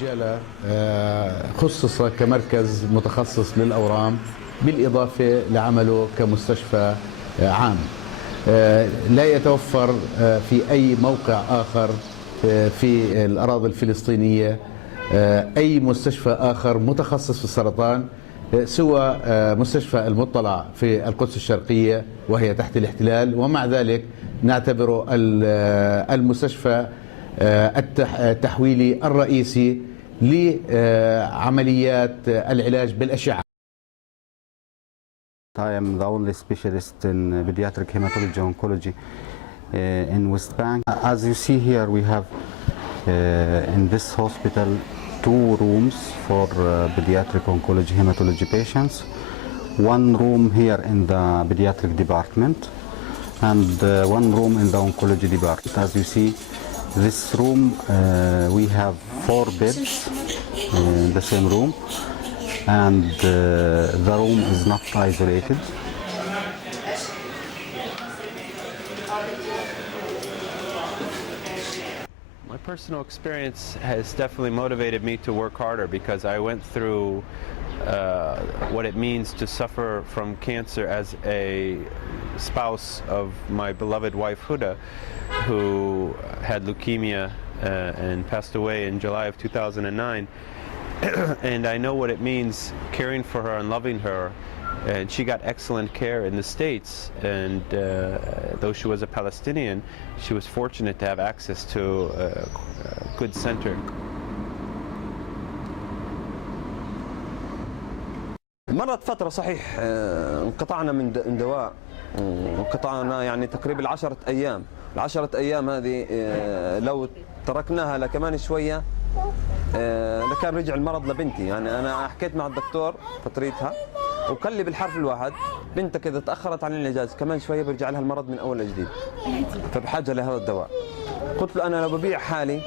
جالة خصص كمركز متخصص للأورام بالإضافة لعمله كمستشفى عام. لا يتوفر في أي موقع آخر في الأراضي الفلسطينية أي مستشفى آخر متخصص في السرطان سوى مستشفى المطلع في القدس الشرقية وهي تحت الاحتلال، ومع ذلك نعتبره المستشفى التحويلي الرئيسي لعمليات العلاج بالأشعة. I am the only specialist in pediatric hematology oncology in West Bank. As you see here, we have in this hospital 2 rooms for pediatric oncology hematology patients. 1 room here in the pediatric department and 1 room in the oncology department. As you see, this room we have 4 beds in the same room, and the room is not isolated. My personal experience has definitely motivated me to work harder because I went through what it means to suffer from cancer as a spouse of my beloved wife Huda, who had leukemia and passed away in July of 2009. And I know what it means caring for her and loving her, and she got excellent care in the States, and though she was a Palestinian, she was fortunate to have access to a good center. مرت فترة صحيح انقطعنا من دواء، انقطعنا يعني تقريبا 10 أيام. ال10 أيام هذه لو تركناها لكمان شوية لكان رجع المرض لبنتي. يعني أنا حكيت مع الدكتور فتريتها وقال لي بالحرف الواحد بنتك إذا تأخرت عن العلاج كمان شوية بيرجع لها المرض من أول وجديد، فبحاجة لهذا الدواء. قلت له أنا لو ببيع حالي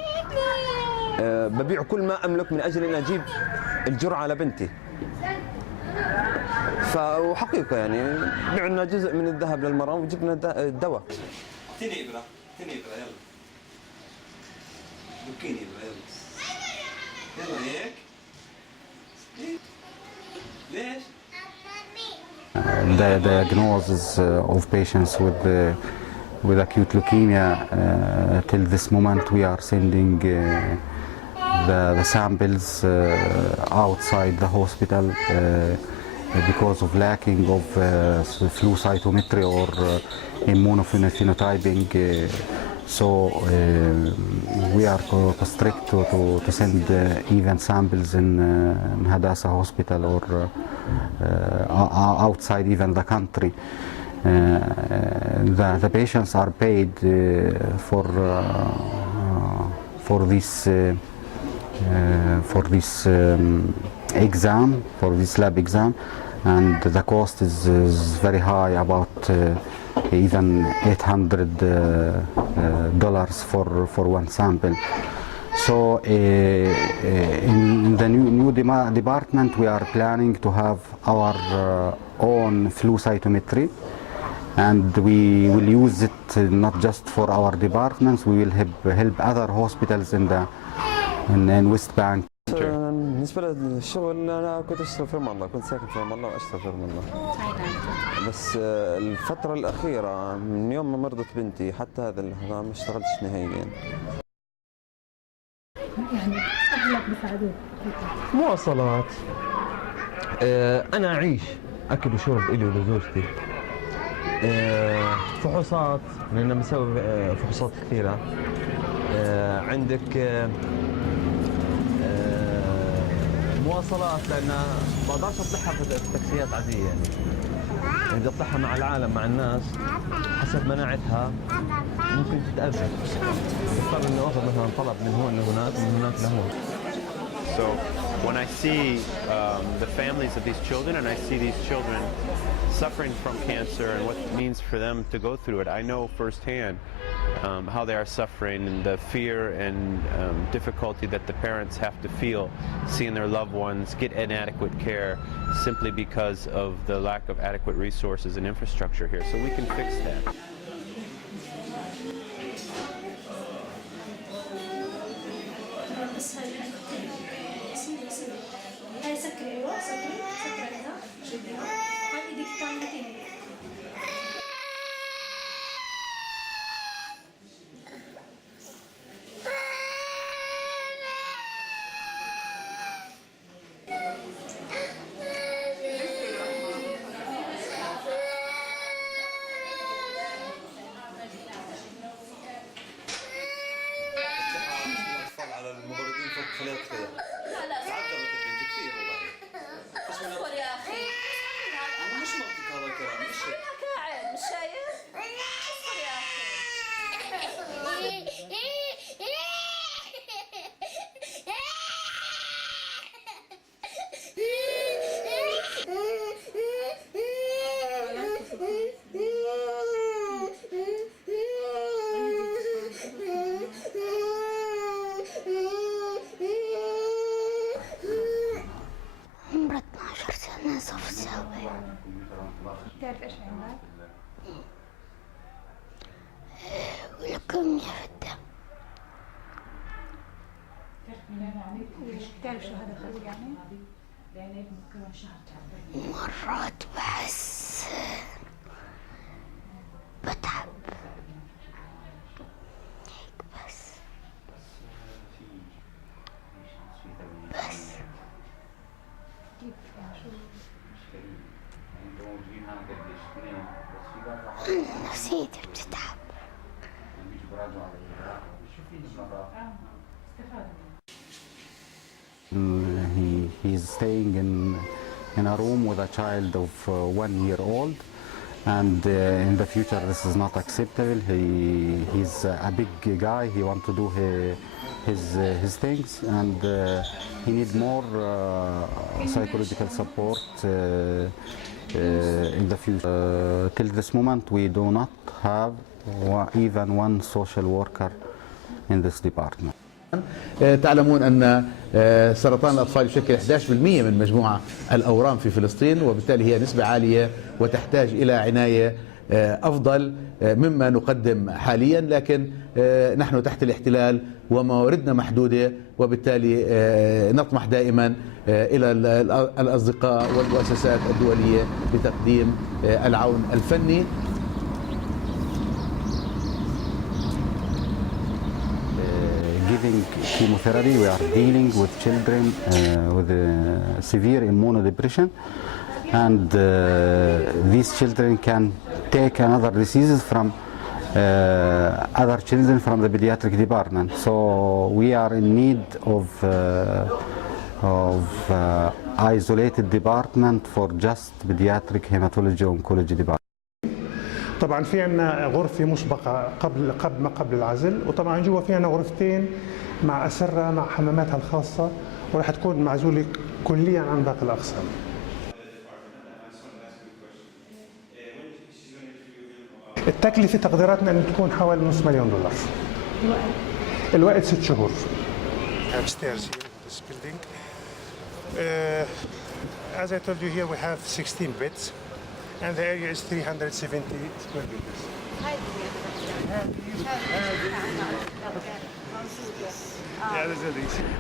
ببيع كل ما أملك من أجل أن أجيب الجرعة لبنتي. وحقيقة يعني بعنا جزء من الذهب للمرأة وجبنا الدواء. تني إبرة يلا بكيني إبرة يلا هيك ليش؟ The diagnosis of patients with acute leukemia till this moment we are sending the samples outside the hospital because of lacking of flow cytometry or immunophenotyping. So we are strict to send even samples in Hadassah Hospital or outside even the country. The patients are paid for this exam, for this lab exam, and the cost is very high, about even $800 for 1 sample. So in the new department we are planning to have our own flow cytometry, and we will use it not just for our departments, we will help other hospitals in West Bank. بالنسبة للشغل أنا كنت أشتغل في رام الله، كنت ساكن في رام الله وأشتغل في رام الله. بس الفترة الأخيرة من يوم ما مرضت بنتي حتى هذا اللحظة ما اشتغلتش نهائيا. يعني أهلك بيساعدوك؟ مواصلات. أنا أعيش أكل وشرب إلي ولزوجتي. فحوصات لأننا بنسوي فحوصات كثيرة. عندك مواصلات لأن ما أقدرش أطلعها في تاكسيات عادية يعني بدي أطلعها مع العالم مع الناس حسب مناعتها ممكن تتأذى. اضطر إني آخذ مثلا طلب من هون لهناك ومن هناك لهون. So when I see the families of these children and I see these children suffering from cancer and what it means for them to go through it, I know firsthand how they are suffering and the fear and difficulty that the parents have to feel seeing their loved ones get inadequate care simply because of the lack of adequate resources and infrastructure here. So we can fix that. خليها تتخيل. تعذبت البنت كثير والله. اصبر يا اخي. مش منطق هذا الكلام، مش هيك. انا قاعد مش شايف؟ اصبر يا عمره 12 سنة صف سوا. تعرف ايش عمرك؟ ولكم يا فتى تعرف شو هذا الخلق يعني؟ مرات بحس بتعب هيك بس نفسيتي بتتعب. He's staying in a room with a child of 1 year old, and in the future this is not acceptable. He's a big guy. He wants to do his things, and he needs more psychological support in the future. Till this moment we do not have even one social worker in this department. تعلمون أن سرطان الأطفال يشكل 11% من مجموع الأورام في فلسطين، وبالتالي هي نسبة عالية وتحتاج إلى عناية أفضل مما نقدم حاليا، لكن نحن تحت الاحتلال ومواردنا محدودة، وبالتالي نطمح دائما إلى الأصدقاء والمؤسسات الدولية بتقديم العون الفني. Giving chemotherapy, we are dealing with children with severe immunodepression, and these children can take another diseases from other children from the pediatric department. So we are in need of isolated department for just pediatric hematology oncology department. طبعا في عندنا غرفه مسبقه قبل العزل، وطبعا جوا في عندنا غرفتين مع اسره مع حماماتها الخاصه، وراح تكون معزوله كليا عن باقي الاقسام. التكلفه تقديراتنا ان تكون حوالي $500,000. الوقت 6 شهور. Upstairs here in this building. As I told you, here we have 16 beds. And the area is 370 square meters.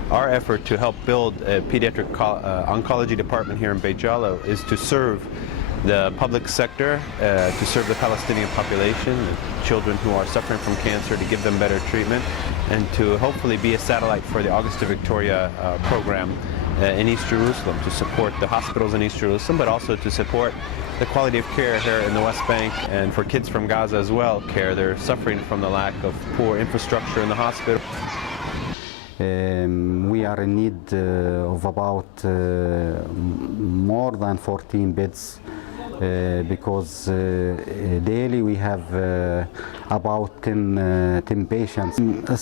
Our effort to help build a pediatric oncology department here in Beit Jala is to serve the public sector, to serve the Palestinian population, the children who are suffering from cancer, to give them better treatment, and to hopefully be a satellite for the Augusta Victoria program in East Jerusalem, to support the hospitals in East Jerusalem, but also to support the quality of care here in the West Bank, and for kids from Gaza as well, care. They're suffering from the lack of poor infrastructure in the hospital. We are in need of about more than 14 beds because daily we have about 10 patients.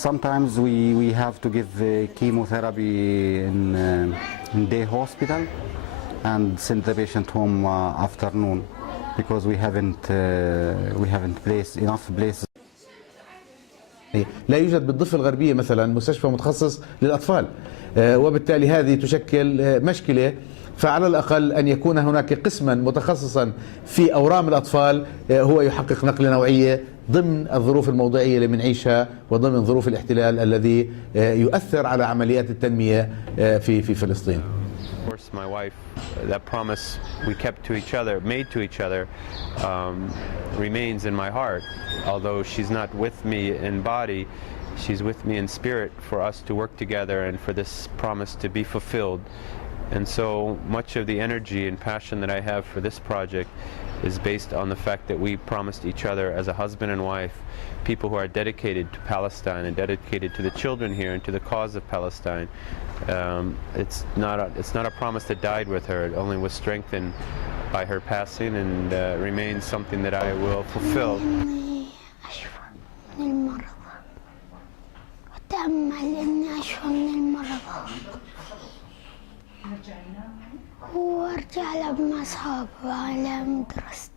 Sometimes we have to give chemotherapy in day hospital and send the patient home afternoon because we haven't enough places. لا يوجد بالضفة الغربية مثلا مستشفى متخصص للأطفال، وبالتالي هذه تشكل مشكلة. فعلى الأقل أن يكون هناك قسما متخصصا في أورام الأطفال هو يحقق نقلة نوعية ضمن الظروف الموضعية اللي بنعيشها وضمن ظروف الاحتلال الذي يؤثر على عمليات التنمية في فلسطين. Of course, my wife, that promise we kept to each other, made to each other, remains in my heart. Although she's not with me in body, she's with me in spirit for us to work together and for this promise to be fulfilled. And so much of the energy and passion that I have for this project is based on the fact that we promised each other as a husband and wife, people who are dedicated to Palestine and dedicated to the children here and to the cause of Palestine. It's not a promise that died with her. It only was strengthened by her passing, and remains something that I will fulfill. إني أشفى من المرض وتأمل إني أشفى من المرض وأرجع ألعب مع أصحابي على مدرستي.